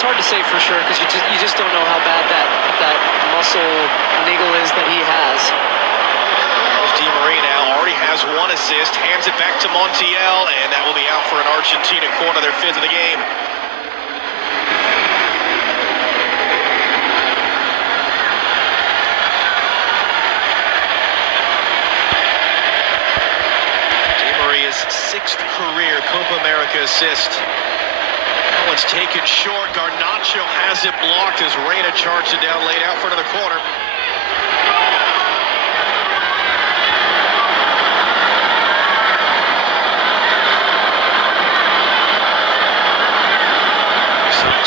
it's hard to say for sure because you just don't know how bad that muscle niggle is that he has. There's Di Maria now, already has 1 assist, hands it back to Montiel, and that will be out for an Argentina corner, their 5th of the game. Di Maria's 6th career Copa America assist. That one's taken short. Garnacho has it blocked as Reyna charged it down, laid out for another corner.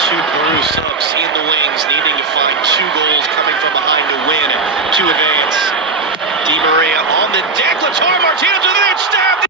Two Peru subs in the wings, needing to find 2 goals coming from behind to win, to advance. Di Maria on the deck. Lautaro Martinez with it, stabbed.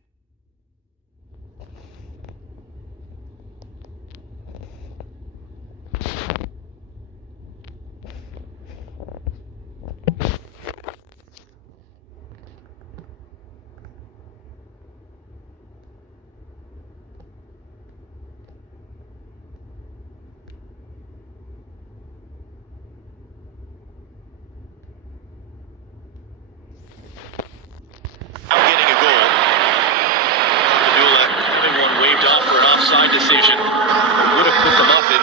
Decision would have put them up, and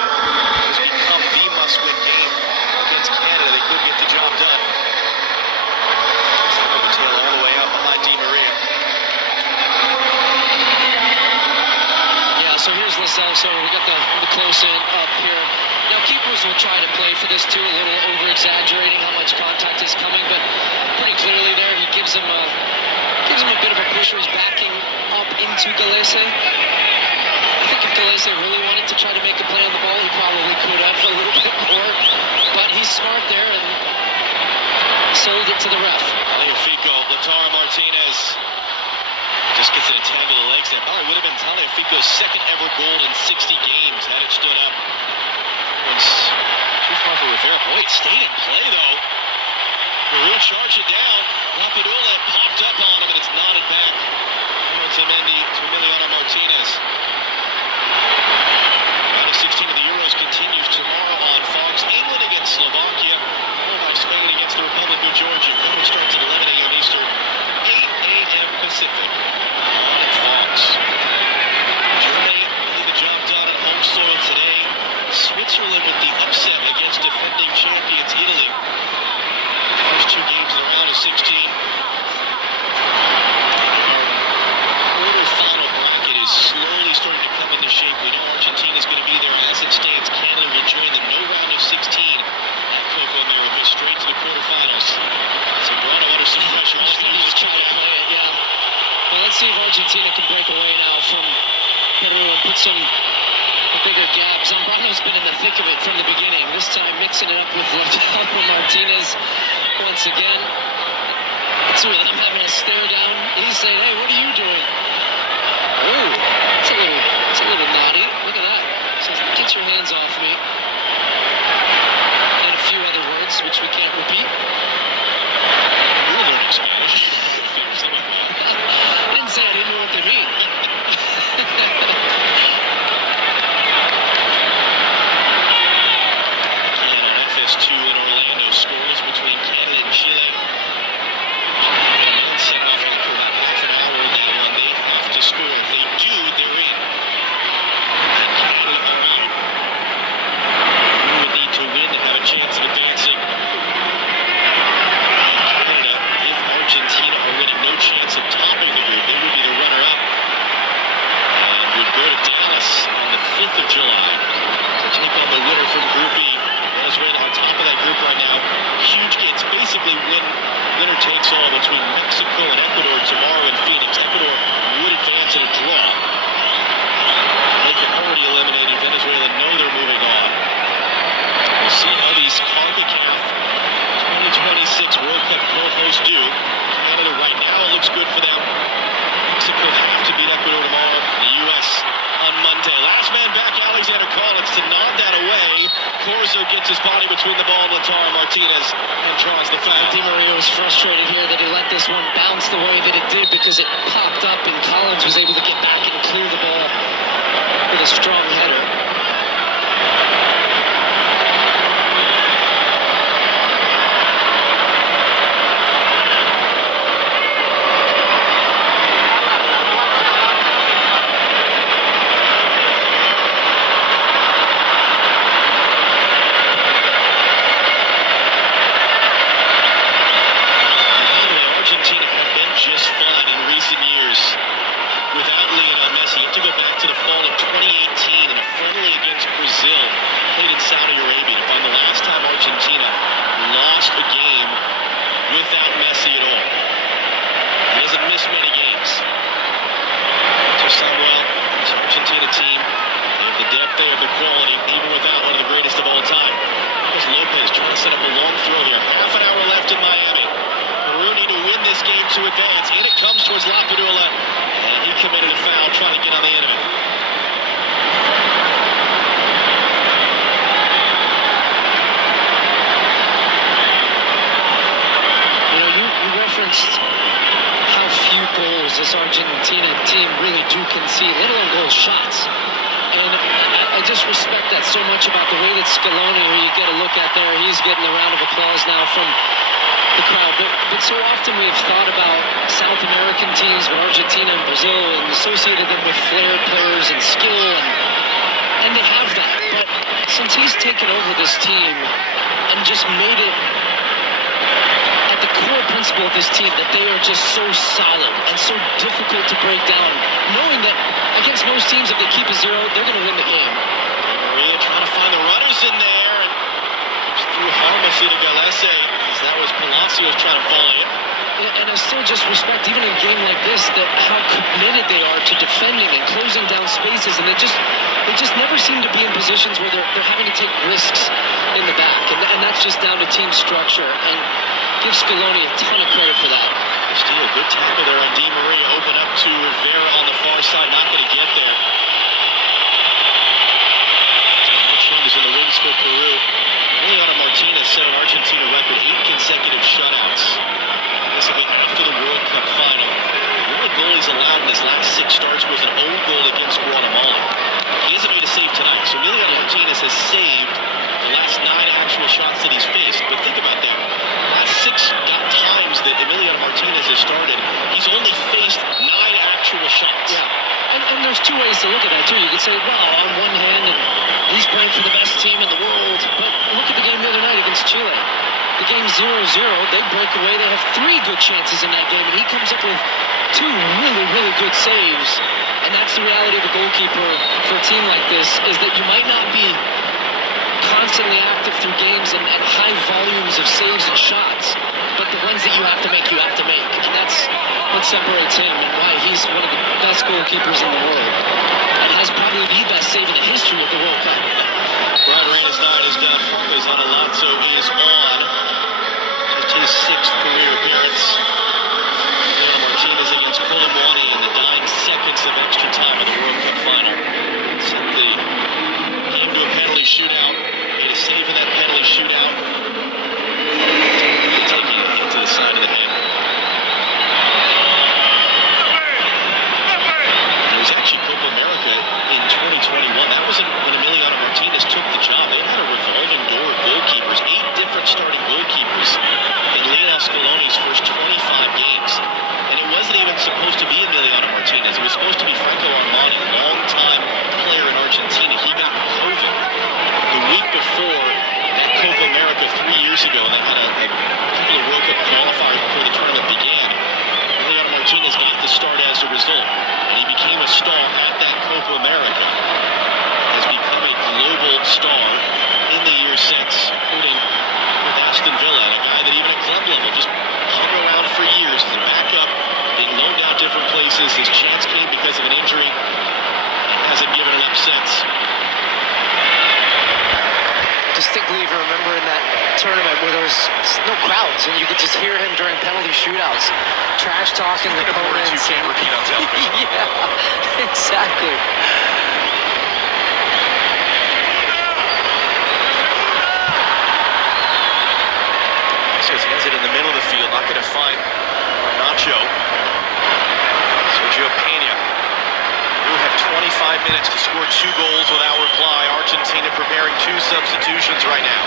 it's become the must-win game against Canada. They couldn't get the job done. The tail all the way out behind Di Maria. Yeah, so here's Lascelles. So we got the close-in up here. Now keepers will try to play for this too, a little over-exaggerating how much contact is coming, but pretty clearly there he gives him a bit of a push. He's backing up into Galese. I think if Galese really wanted to try to make a play on the ball, he probably could have a little bit more. But he's smart there and sold it to the ref. Tagliafico, Lautaro Martinez just gets it a tag with the legs there. Probably would have been Tagliafico's 2nd ever goal in 60 games had it stood up. It's too far for Rivera. Boy, it stayed in play though. Peru charged it down. Lapadula popped up on him and it's nodded back. To Emiliano Martinez. Round of 16 of the Euros continues tomorrow on Fox. England against Slovakia, followed by Spain against the Republic of Georgia. Coverage starts at 11 a.m. Eastern, 8 a.m. Pacific on Fox. Germany getting the job done at home soil today. Switzerland with the upset against defending champions Italy. First 2 games in the round of 16. Slowly starting to come into shape. We know Argentina's going to be there as it stands. Canada will join them. No round of 16 at Copa America. Straight to the quarterfinals. Zambrano under some pressure. He's trying to play it, yeah. Well, let's see if Argentina can break away now from Peru and put some bigger gaps. Zambrano's been in the thick of it from the beginning. This time mixing it up with Lautaro Martinez once again. It's with him having a stare down. He's saying, hey, what are you doing? Ooh, it's a little naughty. Look at that. It says, get your hands off me. And a few other words, which we can't repeat. We're learning Spanish. I didn't say I didn't know what they mean. Again, on FS2 in Orlando, scores between Canada and Chile. Set off after about half an hour in that one. They have to score. If they do, they're in. And Canada are out. We would need to win to have a chance of advancing. And Canada, if Argentina are winning, no chance of topping the group. They would be the runner-up. And would go to Dallas on the 5th of July to take on the winner from Group B. Venezuela on top of that group right now. Huge game. It's basically winner takes all between Mexico and Ecuador tomorrow in Phoenix. Ecuador would advance in a draw. They can already eliminated. Venezuela know they're moving on. We'll see how these CONCACAF 2026 World Cup co-hosts do. Canada right now, it looks good for them. Mexico have to beat Ecuador tomorrow. The U.S. on Monday. Last man back, Alexander Collins to nod that away. Corzo gets his body between the ball and Lautaro Martinez and draws the foul. Di Maria was frustrated here that he let this one bounce the way that it did because it popped up and Collins was able to get back and clear the ball with a strong header. comes towards Lapadula, and he committed a foul trying to get on the end of it. You referenced how few goals this Argentina team really do concede, let alone goal shots. And I just respect that so much about the way that Scaloni, who you get a look at there, he's getting a round of applause now from the crowd. But so often we've thought about South American teams, with Argentina and Brazil, and associated them with flair players and skill, and they have that. But since he's taken over this team and just made it at the core principle of this team that they are just so solid and so difficult to break down, knowing that against most teams, if they keep a zero, they're going to win the game. Maria trying to find the runners in there, and through harmlessly to Galese, as that was Palacios trying to follow it. And I still just respect, even in a game like this, that how committed they are to defending and closing down spaces, and they just never seem to be in positions where they're having to take risks in the back, and that's just down to team structure. And give Scaloni a ton of credit for that. Castillo, good tackle there on Di Maria, open up to Rivera on the far side, not going to get there. No changes in the wings for Peru. Emiliano Martinez set an Argentina record, 8 consecutive shutouts. This will be after the World Cup final. The only goal he's allowed in his last 6 starts was an own goal against Guatemala. He hasn't made a save tonight, so Emiliano Martinez has saved the last 9 actual shots that he's faced. But think about that. Last 6 times that Emiliano Martinez has started, he's only faced 9 actual shots. Yeah, and there's 2 ways to look at that, too. You could say, wow, on one hand, and he's playing for the best team in the world. But look at the game the other night against Chile. The game's 0-0. They break away. They have 3 good chances in that game, and he comes up with 2 really, really good saves. And that's the reality of a goalkeeper for a team like this, is that you might not be constantly active through games and high volumes of saves and shots, but the ones that you have to make, and that's what separates him and why he's one of the best goalkeepers in the world, and has probably the best save in the history of the World Cup. Brian Arenas' night is done because Alonso is on. Just his 6th career appearance. Emiliano Martinez against Colomwani in the dying seconds of extra time of the World Cup final. Sent the game to a penalty shootout. Made a save in that penalty shootout. Taking a hit to the side of the head. And it was actually Copa America in 2021. That wasn't when Emiliano Martinez took the job. They had a revolving door of goalkeepers. 8 different starting goalkeepers in Lionel Scaloni's first 25 games. And it wasn't even supposed to be Emiliano Martinez. It was supposed to be Franco Armani, longtime player in Argentina. He got COVID the week before that Copa America 3 years ago, and they had a couple of World Cup qualifiers before the tournament began. Emiliano Martinez got the start as a result, and he became a star at that Copa America. Has become a global star in the years since, including with Aston Villa, and a guy that even at club level just hung around for years as a backup, being loaned out different places. His chance came because of an injury. He hasn't given it up since. I distinctly even remember in that tournament where there was no crowds, and you could just hear him during penalty shootouts, trash talking the opponents. You can't repeat on television. Yeah, exactly. He has it in the middle of the field, not going to find Nacho. Sergio Pena. We'll have 25 minutes to score 2 goals without reply. Argentina preparing 2 substitutions right now.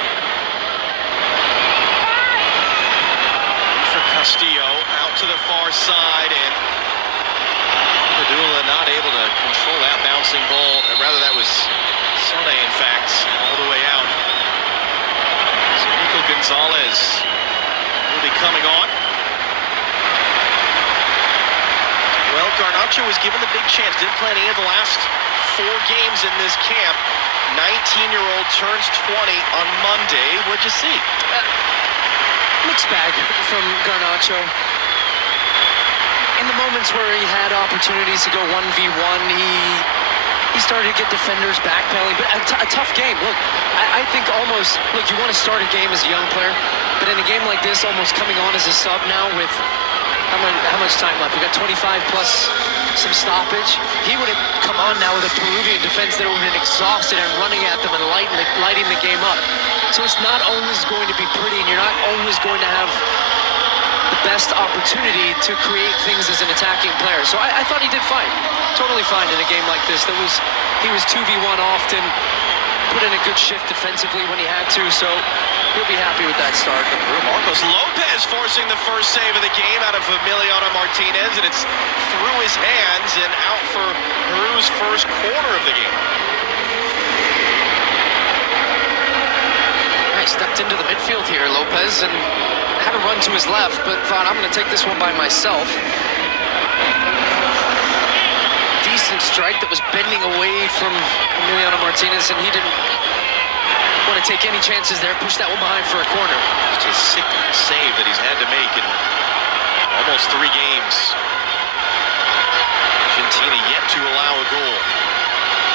In for Castillo, out to the far side, and Padula not able to control that bouncing ball. Rather, that was Sone, in fact, all the way out. So Nico Gonzalez will be coming on. Well, Garnacho was given the big chance. Didn't play any of the last 4 games in this camp. 19-year-old turns 20 on Monday. What'd you see? Mixed bag from Garnacho. In the moments where he had opportunities to go 1v1, he started to get defenders backpedaling, but a tough game. Look, I think almost, look, you want to start a game as a young player, but in a game like this, almost coming on as a sub now with how much time left? We got 25 plus some stoppage. He would have come on now with a Peruvian defense that would have been exhausted and running at them and lighting the game up. So it's not always going to be pretty, and you're not always going to have the best opportunity to create things as an attacking player. So I thought he did fine, totally fine in a game like this. He was 2v1 often, put in a good shift defensively when he had to, so he'll be happy with that start. Marcos Lopez forcing the first save of the game out of Emiliano Martinez, and it's through his hands and out for Peru's first quarter of the game. He stepped into the midfield here, Lopez, and had a run to his left, but thought, I'm going to take this one by myself. Decent strike that was bending away from Emiliano Martinez, and he didn't want to take any chances there. Push that one behind for a corner. It's a sick save that he's had to make in almost 3 games. Argentina yet to allow a goal.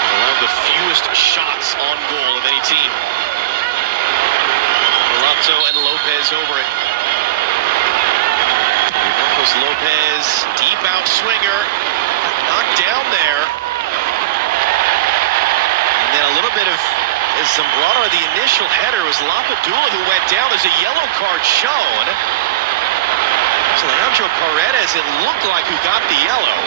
Allowed the fewest shots on goal of any team. Milazzo and Lopez over it. Marcos Lopez, deep out swinger, knocked down there. And then a little bit of Zambrano. The initial header was Lapadula who went down. There's a yellow card shown. It's Leandro Paredes, it looked like, who got the yellow.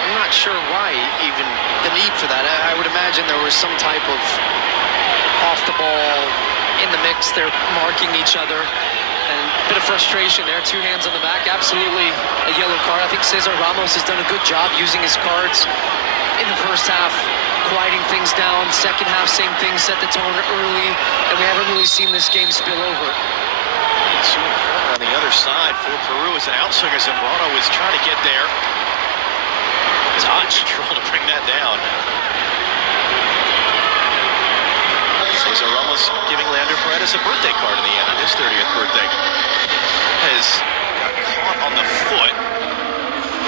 I'm not sure why even the need for that. I would imagine there was some type of off the ball in the mix. They're marking each other. And a bit of frustration there. 2 hands on the back. Absolutely a yellow card. I think Cesar Ramos has done a good job using his cards in the first half, quieting things down. Second half, same thing, set the tone early, and we haven't really seen this game spill over. On the other side for Peru is an outswinger. Zambrano was trying to get there. Touch control to bring that down. Cesar Ramos giving Leandro Paredes a birthday card in the end on his 30th birthday. Has got caught on the foot.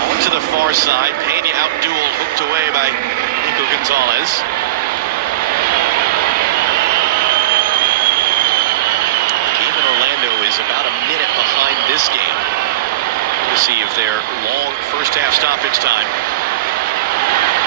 On to the far side. Peña out-dueled, hooked away by Nico Gonzalez. The game in Orlando is about a minute behind this game. We'll see if their long first half stoppage time.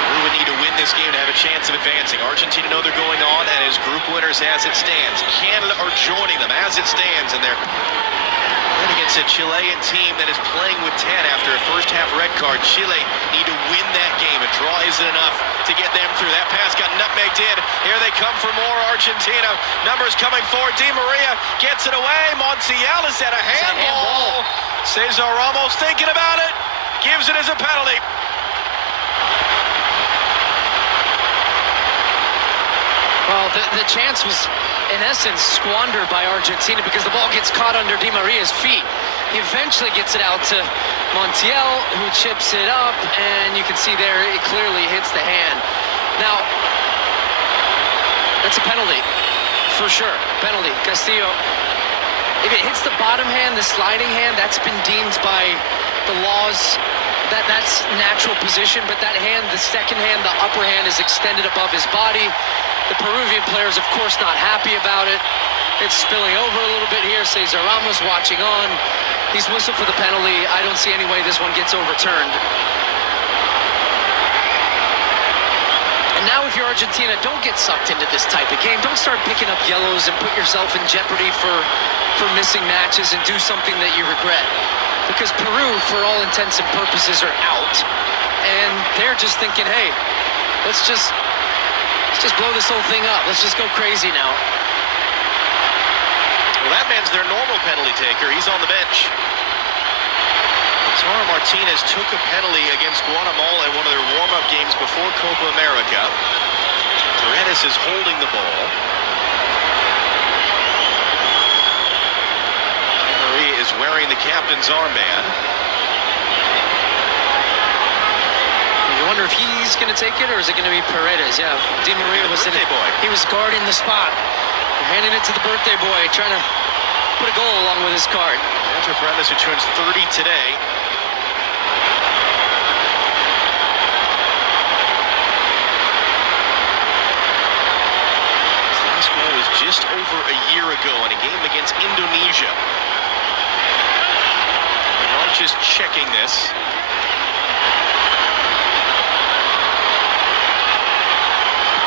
Peru would need to win this game to have a chance of advancing. Argentina know they're going on, and as group winners as it stands. Canada are joining them as it stands, and they're playing against a Chilean team that is playing with 10 after a first half red card. Chile need to win that game. A draw isn't enough to get them through. That pass got nutmegged in. Here they come for more. Argentina. Numbers coming forward. Di Maria gets it away. Montiel has had a handball. Cesar Ramos thinking about it. Gives it as a penalty. Well, the chance was, in essence, squandered by Argentina because the ball gets caught under Di Maria's feet. He eventually gets it out to Montiel, who chips it up, and you can see there it clearly hits the hand. Now, that's a penalty, for sure. Penalty. Castillo, if it hits the bottom hand, the sliding hand, that's been deemed by the laws that's natural position, but that hand, the second hand, the upper hand is extended above his body. The Peruvian player is, of course, not happy about it. It's spilling over a little bit here. Cesar Ramos watching on. He's whistled for the penalty. I don't see any way this one gets overturned. And now if you're Argentina, don't get sucked into this type of game. Don't start picking up yellows and put yourself in jeopardy for missing matches and do something that you regret. Because Peru, for all intents and purposes, are out. And they're just thinking, hey, let's just blow this whole thing up. Let's just go crazy now. Well, that man's their normal penalty taker. He's on the bench. Lautaro Martinez took a penalty against Guatemala in one of their warm-up games before Copa America. Paredes is holding the ball. Marie is wearing the captain's armband. You wonder if he's going to take it, or is it going to be Paredes? Yeah, Di Maria was in it. He was guarding the spot. They're handing it to the birthday boy, trying to put a goal along with his card. Andrew Paredes, who turns 30 today. His last goal was just over a year ago in a game against Indonesia. Just checking this.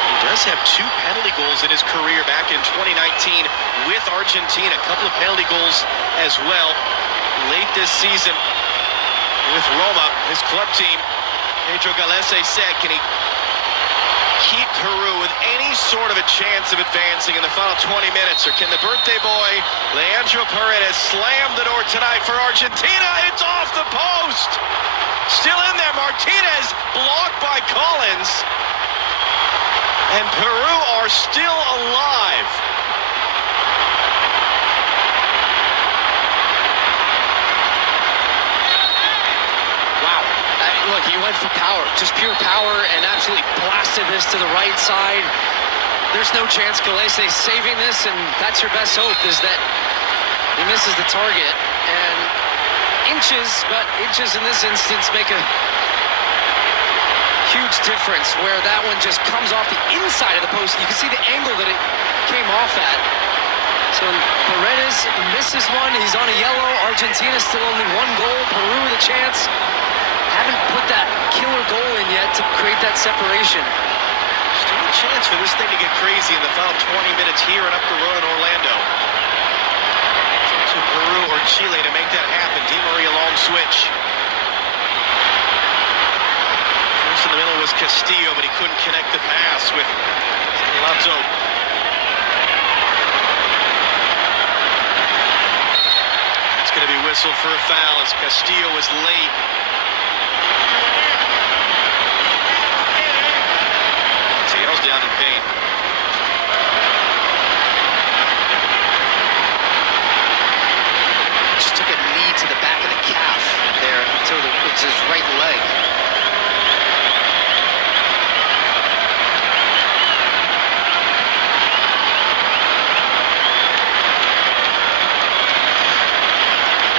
He does have 2 penalty goals in his career back in 2019 with Argentina. A couple of penalty goals as well late this season with Roma, his club team. Pedro Galese said, can he keep Peru with any sort of a chance of advancing in the final 20 minutes? Or can the birthday boy, Leandro Paredes, slam the door tonight for Argentina? It's off the post! Still in there, Martinez blocked by Collins. And Peru are still alive. Look, he went for power, just pure power, and absolutely blasted this to the right side. There's no chance Galese saving this, and that's your best hope, is that he misses the target. And inches in this instance make a huge difference, where that one just comes off the inside of the post. You can see the angle that it came off at. So Paredes misses one. He's on a yellow. Argentina still only 1 goal. Peru the chance. Haven't put that killer goal in yet to create that separation. Still a chance for this thing to get crazy in the final 20 minutes here and up the road in Orlando. To Peru or Chile to make that happen. Di Maria long switch. First in the middle was Castillo, but he couldn't connect the pass with Lazo. It's going to be whistled for a foul as Castillo was late. Down in pain. Just took a knee to the back of the calf there, so it's his right leg.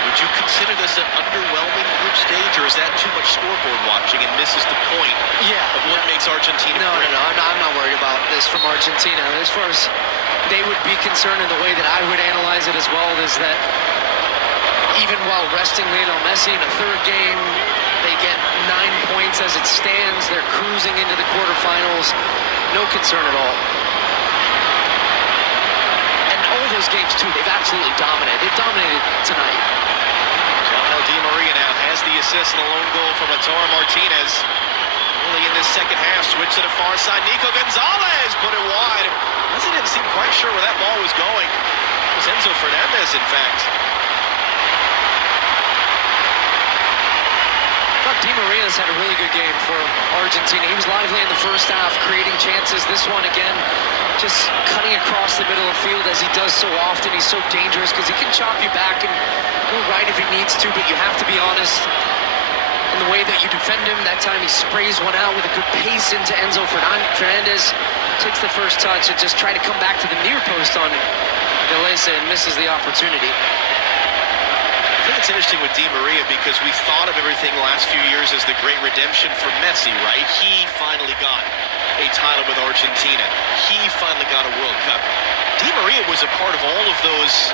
Would you consider this an underwhelming group stage, or is that too much scoreboard watching and misses the point of what makes Argentina great? No, I'm not worried about this from Argentina. As far as they would be concerned, and the way that I would analyze it as well, is that even while resting Lionel Messi in a 3rd game, they get 9 points as it stands. They're cruising into the quarterfinals. No concern at all. And all those games, too, they've absolutely dominated. They've dominated tonight. Di Maria now has the assist and the lone goal from Lautaro Martinez. Early in this second half, switch to the far side. Nico Gonzalez put it wide. Messi didn't seem quite sure where that ball was going. It was Enzo Fernandez, in fact. I thought Di Maria's had a really good game for Argentina. He was lively in the first half, creating chances. This one, again, just cutting across the middle of the field as he does so often. He's so dangerous because he can chop you back and go right if he needs to, but you have to be honest in the way that you defend him. That time he sprays one out with a good pace into Enzo Fernandez, takes the first touch and just try to come back to the near post on Galese and misses the opportunity. I think it's interesting with Di Maria because we thought of everything the last few years as the great redemption for Messi, right? He finally got a title with Argentina. He finally got a World Cup. Di Maria was a part of all of those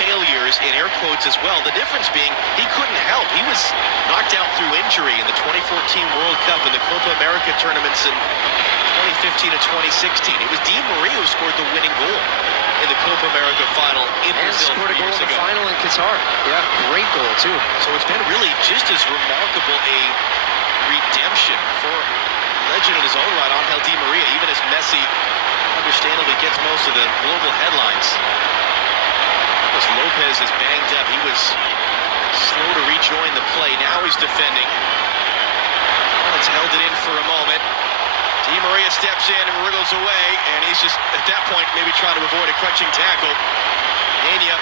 failures, in air quotes, as well. The difference being he couldn't help. He was knocked out through injury in the 2014 World Cup and the Copa America tournaments in 2015 and 2016. It was Di Maria who scored the winning goal in the Copa America final in Brazil 3 years ago. Scored a goal in the final in Qatar. Yeah, great goal, too. So it's been really just as remarkable a redemption for legend in his own right, Angel Di Maria, even as Messi understandably gets most of the global headlines. Because Lopez is banged up. He was slow to rejoin the play. Now he's defending. Collins held it in for a moment. Di Maria steps in and wriggles away, and he's just, at that point, maybe trying to avoid a crutching tackle. Enya.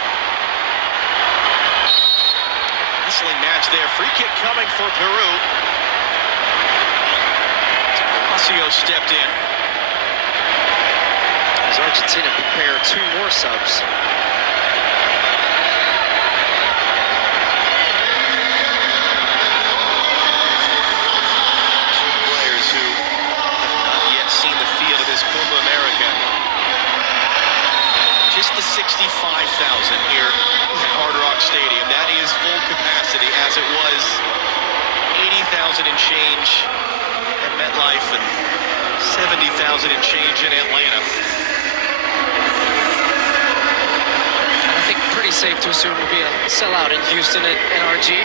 Wrestling match there. Free kick coming for Peru. Palacio stepped in. As Argentina prepare 2 more subs. here at Hard Rock Stadium. That is full capacity, as it was 80,000 and change at MetLife and 70,000 and change in Atlanta. I think pretty safe to assume it'll be a sellout in Houston at NRG. They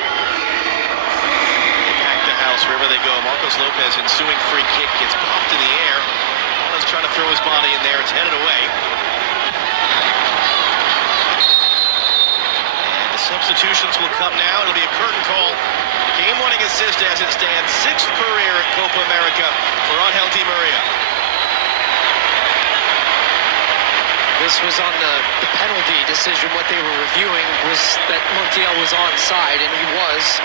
pack the house wherever they go. Marcos Lopez ensuing free kick gets popped in the air. He's trying to throw his body in there. It's headed away. And the substitutions will come now. It'll be a curtain call. Game-winning assist as it stands. 6th career at Copa America for Angel Di Maria. This was on the penalty decision. What they were reviewing was that Montiel was onside, and he was.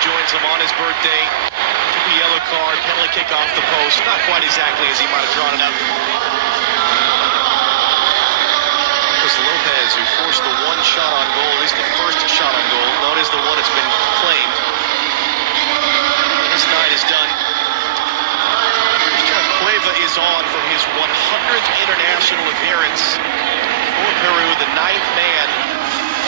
Joins him on his birthday. Took a yellow card, penalty kick off the post. Not quite exactly as he might have drawn it up. It was Lopez who forced the one shot on goal, at least the first shot on goal. Notice the one that's been claimed. His night is done. Cristian Cueva is on for his 100th international appearance for Peru, the 9th man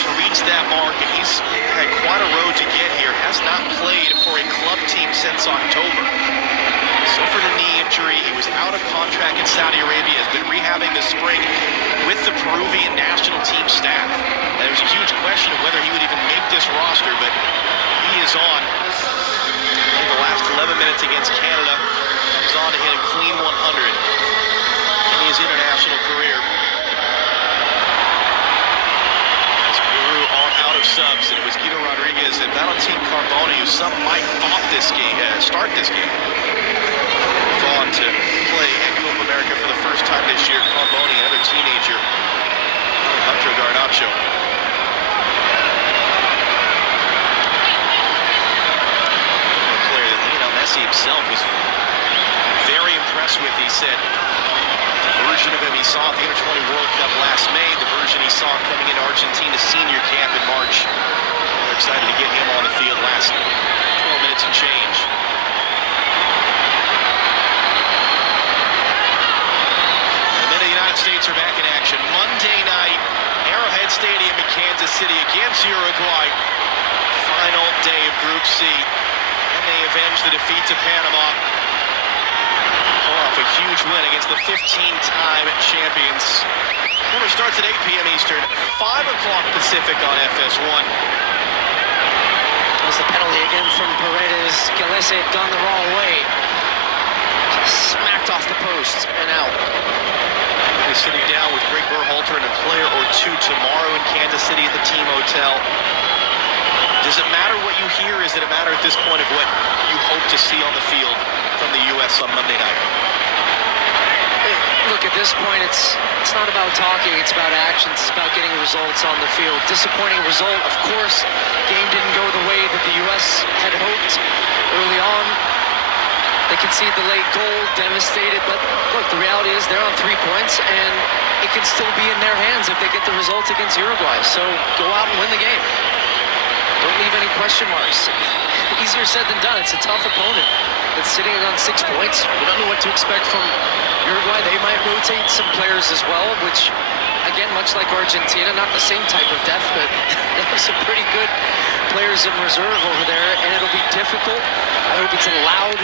to reach that mark, and he's had quite a road to get here. Has not played for a club team since October. Suffered a knee injury. He was out of contract in Saudi Arabia. Has been rehabbing this spring with the Peruvian national team staff. And there was a huge question of whether he would even make this roster, but he is on. In the last 11 minutes against Canada, comes on to hit a clean 100 in his international career. Subs, and it was Guido Rodriguez and Valentin Carboni who some might start this game. Move on to play at Copa America for the first time this year. Carboni, another teenager. Hunter Garnacho. A player that Lionel Messi himself was very impressed with. He said the version of him he saw at the Under-20 World Cup last May, the version he saw coming into Argentina senior camp in March. We're excited to get him on the field last 12 minutes and change. And then the United States are back in action. Monday night, Arrowhead Stadium in Kansas City against Uruguay. Final day of Group C. And they avenge the defeat to Panama. Off a huge win against the 15-time champions. Quarter starts at 8 p.m. Eastern, 5 o'clock Pacific on FS1. Was the penalty again from Paredes. Gillespie had gone the wrong way. Smacked off the post and out. We'll be sitting down with Greg Berhalter and a player or two tomorrow in Kansas City at the team hotel. Does it matter what you hear? Is it a matter at this point of what you hope to see on the field from the U.S. on Monday night? Look, at this point, it's not about talking, it's about actions, it's about getting results on the field. Disappointing result, of course. Game didn't go the way that the U.S. had hoped early on. They conceded the late goal, devastated, but look, the reality is they're on 3 points, and it can still be in their hands if they get the results against Uruguay. So go out and win the game. Don't leave any question marks. Easier said than done. It's a tough opponent that's sitting on 6 points. We don't know what to expect from Uruguay. They might rotate some players as well, which, again, much like Argentina, not the same type of depth, but they have some pretty good players in reserve over there, and it'll be difficult. I hope it's a loud,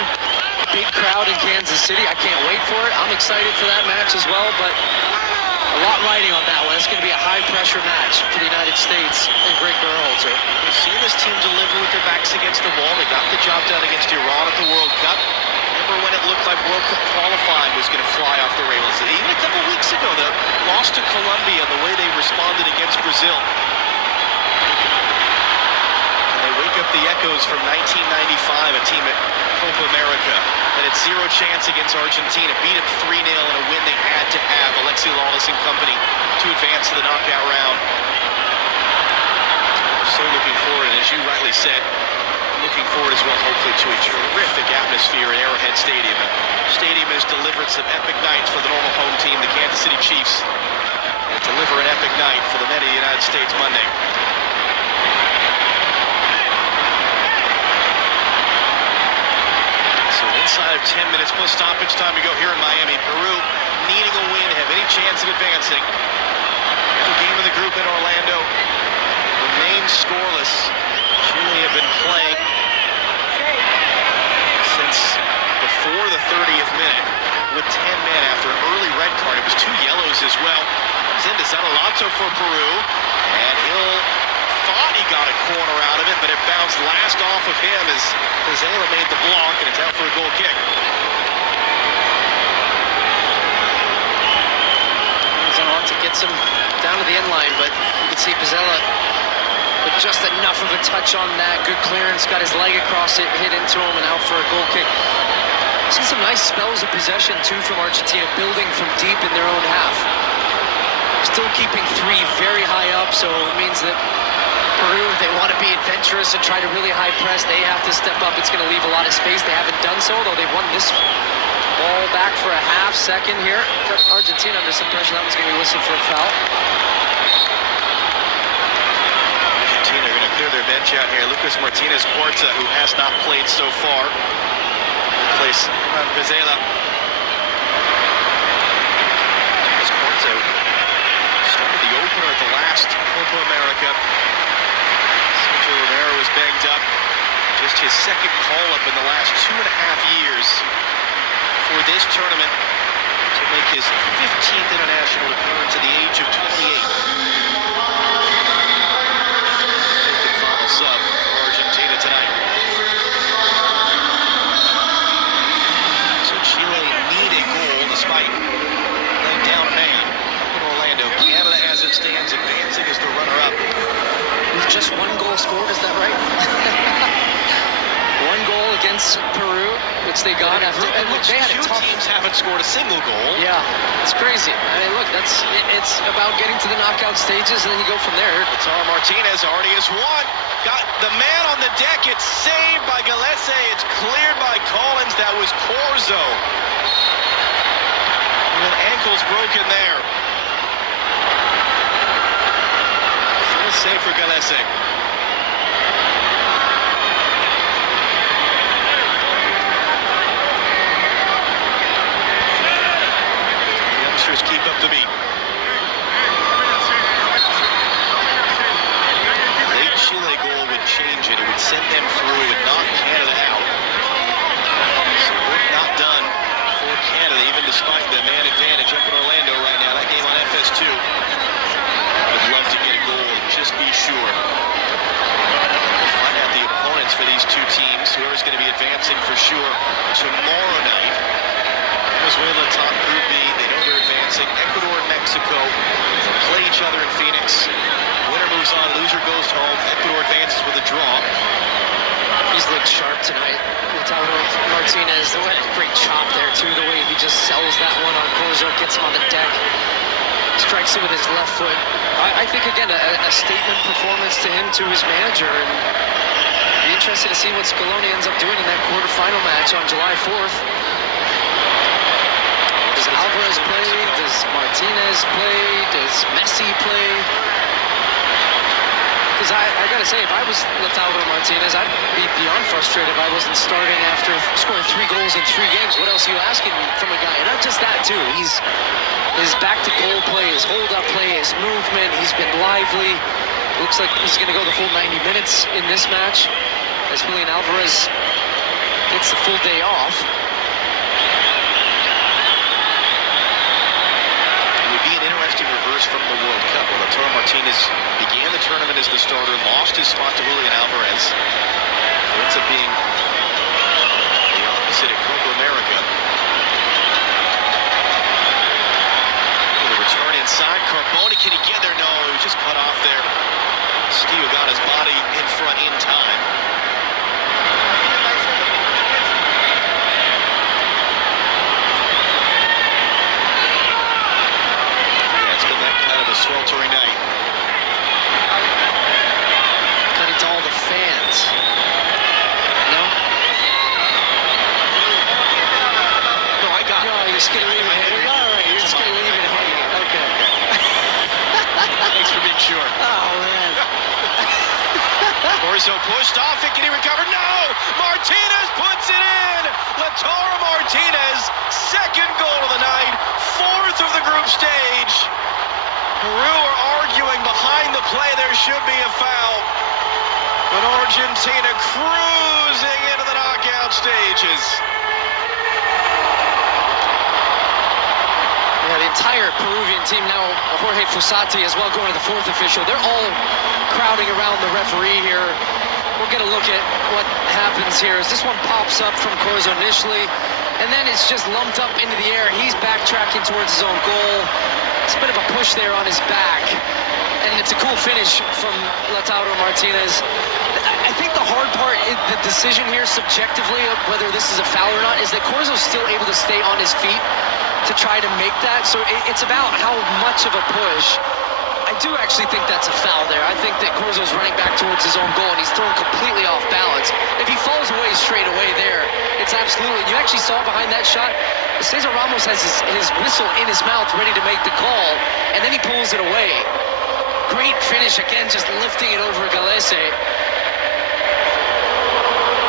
big crowd in Kansas City. I can't wait for it. I'm excited for that match as well, but a lot riding on that one. It's going to be a high-pressure match for the United States and Greg Berhalter. We've seen this team deliver with their backs against the wall. They got the job done against Iran at the World Cup. Remember when it looked like World Cup qualifying was going to fly off the rails? Even a couple weeks ago, the loss to Colombia, the way they responded against Brazil. And they wake up the echoes from 1995, a team at Copa America that had 0 chance against Argentina, beat them 3-0 in a win they had to have. Alexi Lalas and company to advance to the knockout round. So looking forward, and as you rightly said, looking forward as well, hopefully, to a terrific atmosphere at Arrowhead Stadium. The stadium has delivered some epic nights for the normal home team, the Kansas City Chiefs. and deliver an epic night for the men of the United States Monday. So inside of 10 minutes plus stoppage time to go here in Miami. Peru needing a win, have any chance of advancing. The game in the group in Orlando remains scoreless. Chile have been playing since before the 30th minute with 10 men after an early red card. It was 2 yellows as well. Comes into Zanolato for Peru, and Hill thought he got a corner out of it, but it bounced last off of him as Pizela made the block, and it's out for a goal kick. Zanolato gets him down to the end line, but you can see Pizela with just enough of a touch on that. Good clearance, got his leg across it, hit into him, and out for a goal kick. See some nice spells of possession too from Argentina, building from deep in their own half. Still keeping 3 very high up, so it means that Peru, if they want to be adventurous and try to really high press, they have to step up. It's going to leave a lot of space. They haven't done so, though they've won this ball back for a half second here. Got Argentina under some pressure. That one's going to be whistled for a foul. Argentina are going to clear their bench out here. Lucas Martinez Cuarta, who has not played so far, replace Pizela. Martinez Cuarta started the opener at the last Copa America. Sergio Rivera was banged up. Just his second call-up in the last 2.5 years for this tournament to make his 15th international appearance at the age of 28. Fifth and final sub for Argentina tonight. So Chile need a goal despite laying down a man up in Orlando. Canada, as it stands, advancing as the runner-up. With just 1 goal scored, is that right? 1 goal against Peru, which they got after. And look, they had a tough. Teams haven't scored a single goal. Yeah, it's crazy. I mean, look, it's about getting to the knockout stages, and then you go from there. Lautaro Martinez already has won. Got the man on the deck. It's saved by Gallese. It's cleared by Collins. That was Corzo. And then ankle's broken there. Full save for Gallese. Keep up the beat. Late Chile goal would change it. It would send them through and knock Canada out. So work not done for Canada, even despite the man advantage up in Orlando right now. That game on FS2. Would love to get a goal and just be sure. We'll find out the opponents for these 2 teams. Whoever's going to be advancing for sure tomorrow night. Venezuela top Group B. They know they're advancing. Ecuador and Mexico play each other in Phoenix. Winner moves on, loser goes home. Ecuador advances with a draw. He's looked sharp tonight. Lautaro Martinez, what a great chop there too. The way he just sells that one on Corzo, gets him on the deck, strikes him with his left foot. I think again a statement performance to him, to his manager, and be interested to see what Scaloni ends up doing in that quarterfinal match on July 4th. Does Alvarez play? Does Martinez play? Does Messi play? Because I gotta say, if I was Lautaro Martinez, I'd be beyond frustrated if I wasn't starting after scoring 3 goals in 3 games. What else are you asking from a guy? And not just that too. His back to goal play, his hold up play, his movement. He's been lively. Looks like he's gonna go the full 90 minutes in this match, as Julian Alvarez gets the full day off. Reverse from the World Cup. Well, Lautaro Martinez began the tournament as the starter, lost his spot to Julian Alvarez. It ends up being the opposite at Copa America. The return inside. Carboni, can he get there? No, he was just cut off there. Castillo got his body in front in time. Sweltering night. Cutting to all the fans. No? No, I got it. No, you're just going to leave it hanging. All right, you're just going to leave it hanging. Okay. Corzo pushed off it. Can he recover? No! Martinez puts it in! Lautaro Martinez, second goal of the night, fourth of the group stage. Peru are arguing behind the play there should be a foul. But Argentina cruising into the knockout stages. Yeah, the entire Peruvian team now, Jorge Fossati as well, going to the fourth official. They're all crowding around the referee here. We'll get a look at what happens here as this one pops up from Corzo initially, and then it's just lumped up into the air. He's backtracking towards his own goal. It's a bit of a push there on his back, and it's a cool finish from Lautaro Martinez. I think the hard part, the decision here subjectively of whether this is a foul or not, is that Corzo's still able to stay on his feet to try to make that. So it's about how much of a push. I do actually think that's a foul there. I think that Corzo's running back towards his own goal and he's thrown completely off balance. If he falls away straight away there, it's absolutely, you actually saw behind that shot, Cesar Ramos has his whistle in his mouth ready to make the call, and then he pulls it away. Great finish again, just lifting it over Galese.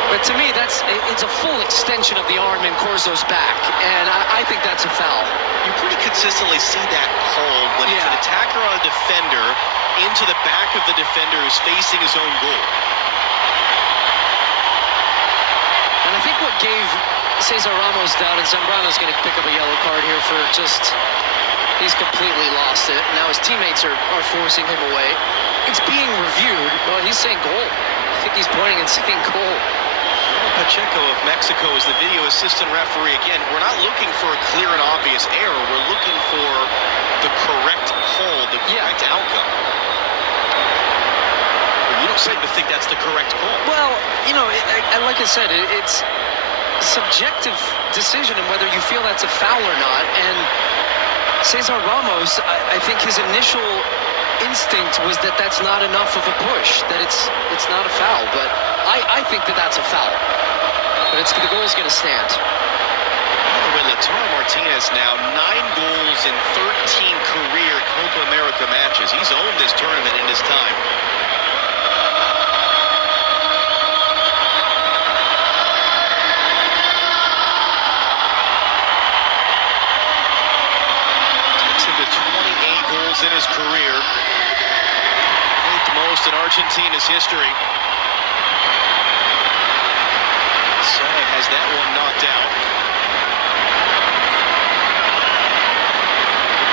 But to me, it's a full extension of the arm in Corzo's back, and I think that's a foul. You pretty consistently see that pull when it's an attacker on a defender into the back of the defender who's facing his own goal. And I think what gave Cesar Ramos down, and Zambrano's going to pick up a yellow card here for just, he's completely lost it. Now his teammates are forcing him away. It's being reviewed. Well, he's saying goal. I think he's pointing and saying goal. Pacheco of Mexico is the video assistant referee. Again, we're not looking for a clear and obvious error. We're looking for the correct call, the correct outcome. You don't seem to think that's the correct call. Well, you know, like I said, it's a subjective decision in whether you feel that's a foul or not. And Cesar Ramos, I think his initial instinct was that that's not enough of a push, that it's not a foul. But I think that that's a foul. But the goal's going to stand. By the way, Lautaro Martinez now 9 goals in 13 career Copa America matches. He's owned this tournament in his time. Takes him to 28 goals in his career. 8th most in Argentina's history. Has that one knocked out.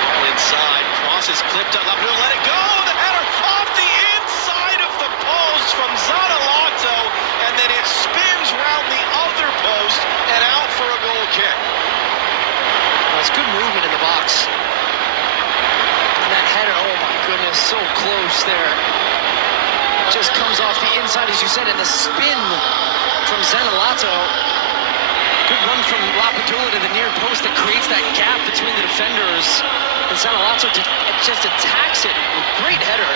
Ball inside, cross is clipped up, Lapidula let it go, the header off the inside of the post from Zanalato, and then it spins round the other post and out for a goal kick. That's good movement in the box. And that header, oh my goodness, so close there. Just comes off the inside, as you said, and the spin from Zanalato. Good run from Lapidula to the near post that creates that gap between the defenders. And Zanalato just attacks it. Great header.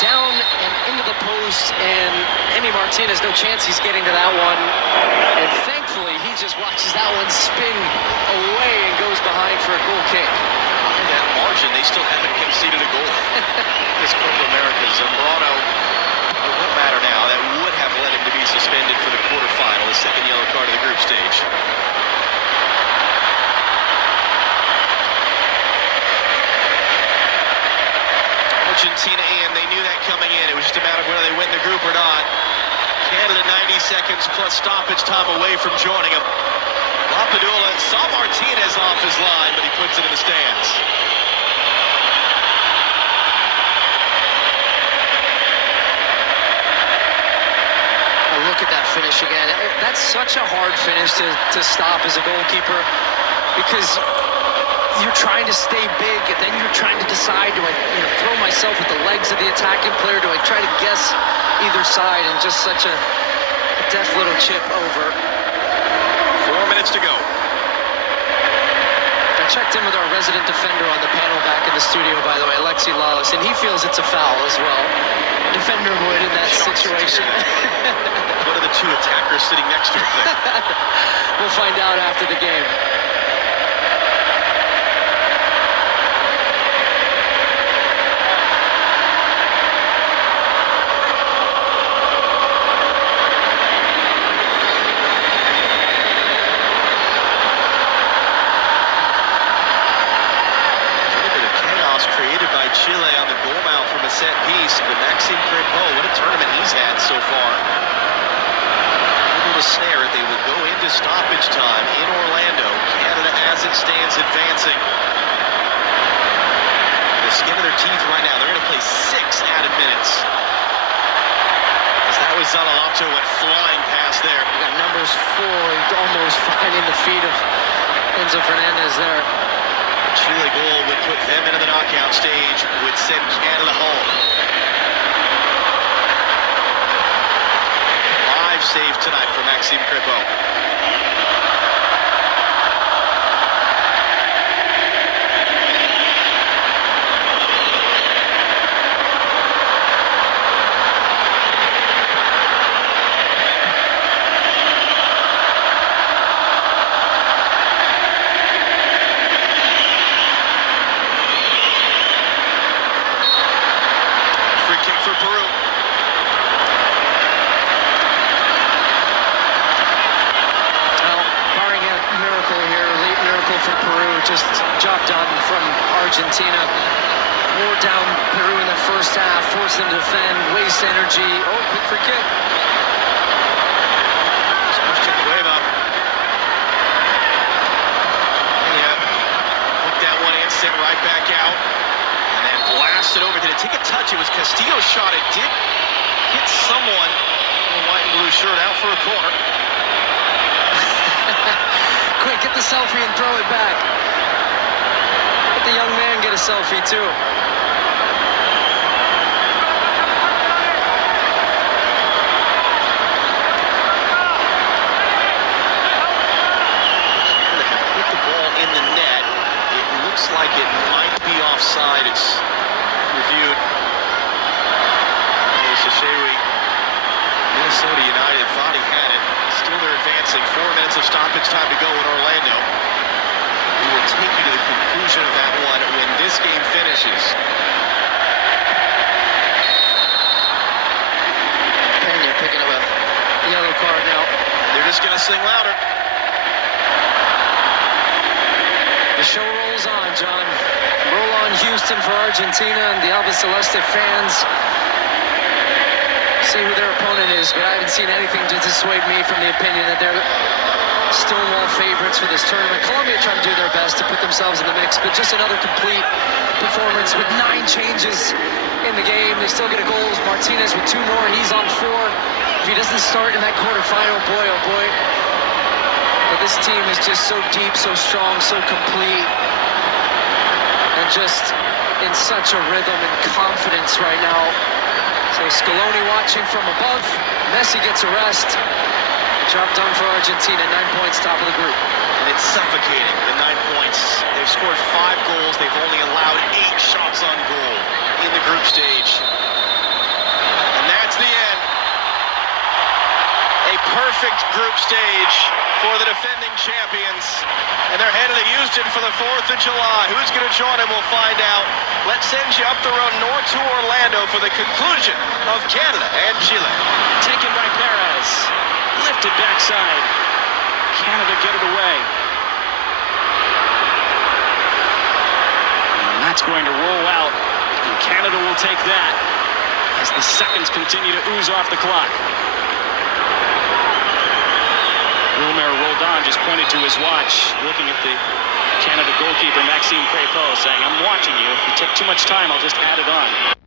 Down and into the post. And Emi Martinez, no chance he's getting to that one. And thankfully, he just watches that one spin away and goes behind for a goal kick. In that margin, they still haven't conceded a goal. This Copa America, Zambrano, it won't matter now. That would have led him to be suspended for the quarterfinal, the second yellow card of the group stage. Argentina in, they knew that coming in. It was just a matter of whether they win the group or not. Canada 90 seconds plus stoppage time away from joining them. Lapidula saw Martinez off his line, but he puts it in the stands. Look at that finish again. That's such a hard finish to stop as a goalkeeper, because you're trying to stay big and then you're trying to decide, do I throw myself with the legs of the attacking player, do I try to guess either side, and just such a deft little chip over. 4 minutes to go. I checked in with our resident defender on the panel back in the studio, by the way, Alexi Lawless, and he feels it's a foul as well. Defender would in that situation. What are the two attackers sitting next to him think? We'll find out after the game. so far. Able to snare it. They will go into stoppage time in Orlando. Canada, as it stands, advancing. The skin of their teeth right now. They're going to play 6 added minutes. As that was Zanalato went flying past there. You got numbers 4 almost finding the feet of Enzo Fernandez there. Chile goal would put them into the knockout stage, would send Canada home. 5 saves tonight for Maxime Crépeau. For Peru. Well, barring a miracle here, a late miracle from Peru, just job done from Argentina. Wore down Peru in the first half, forced them to defend, waste energy. Oh, quick free kick. Hooked that one in, sent right back out. And then blasted over. Did it take a touch? It was Castillo's shot. It did hit someone in a white and blue shirt out for a corner. Quick, get the selfie and throw it back. Let the young man get a selfie too. Put the ball in the net. It looks like it might be offside. It's reviewed. Sashewi, Minnesota United thought he had it. Still they're advancing. 4 minutes of stoppage time to go in Orlando. We will take you to the conclusion of that one when this game finishes. Pena picking up a yellow card now. They're just going to sing louder. The show rolls on, John. Roll on Houston for Argentina and the Albiceleste fans. See who their opponent is, but I haven't seen anything to dissuade me from the opinion that they're stonewall favorites for this tournament. Colombia trying to do their best to put themselves in the mix, but just another complete performance with 9 changes in the game. They still get a goal. Martinez with 2 more. He's on 4. If he doesn't start in that quarterfinal, boy, oh boy. But this team is just so deep, so strong, so complete, and just in such a rhythm and confidence right now. So Scaloni watching from above. Messi gets a rest. Job done for Argentina. 9 points, top of the group. And it's suffocating, the 9 points. They've scored 5 goals. They've only allowed 8 shots on goal in the group stage. And that's the end. A perfect group stage for the defending champions. And they're headed to Houston for the 4th of July. Who's going to join them? We'll find out. Let's send you up the road north to Orlando for the conclusion of Canada and Chile. Taken by Perez. Lifted backside. Canada get it away. And that's going to roll out. And Canada will take that as the seconds continue to ooze off the clock. Wilmer Roldan just pointed to his watch, looking at the Canada goalkeeper, Maxime Crépeau, saying, "I'm watching you. If you take too much time, I'll just add it on."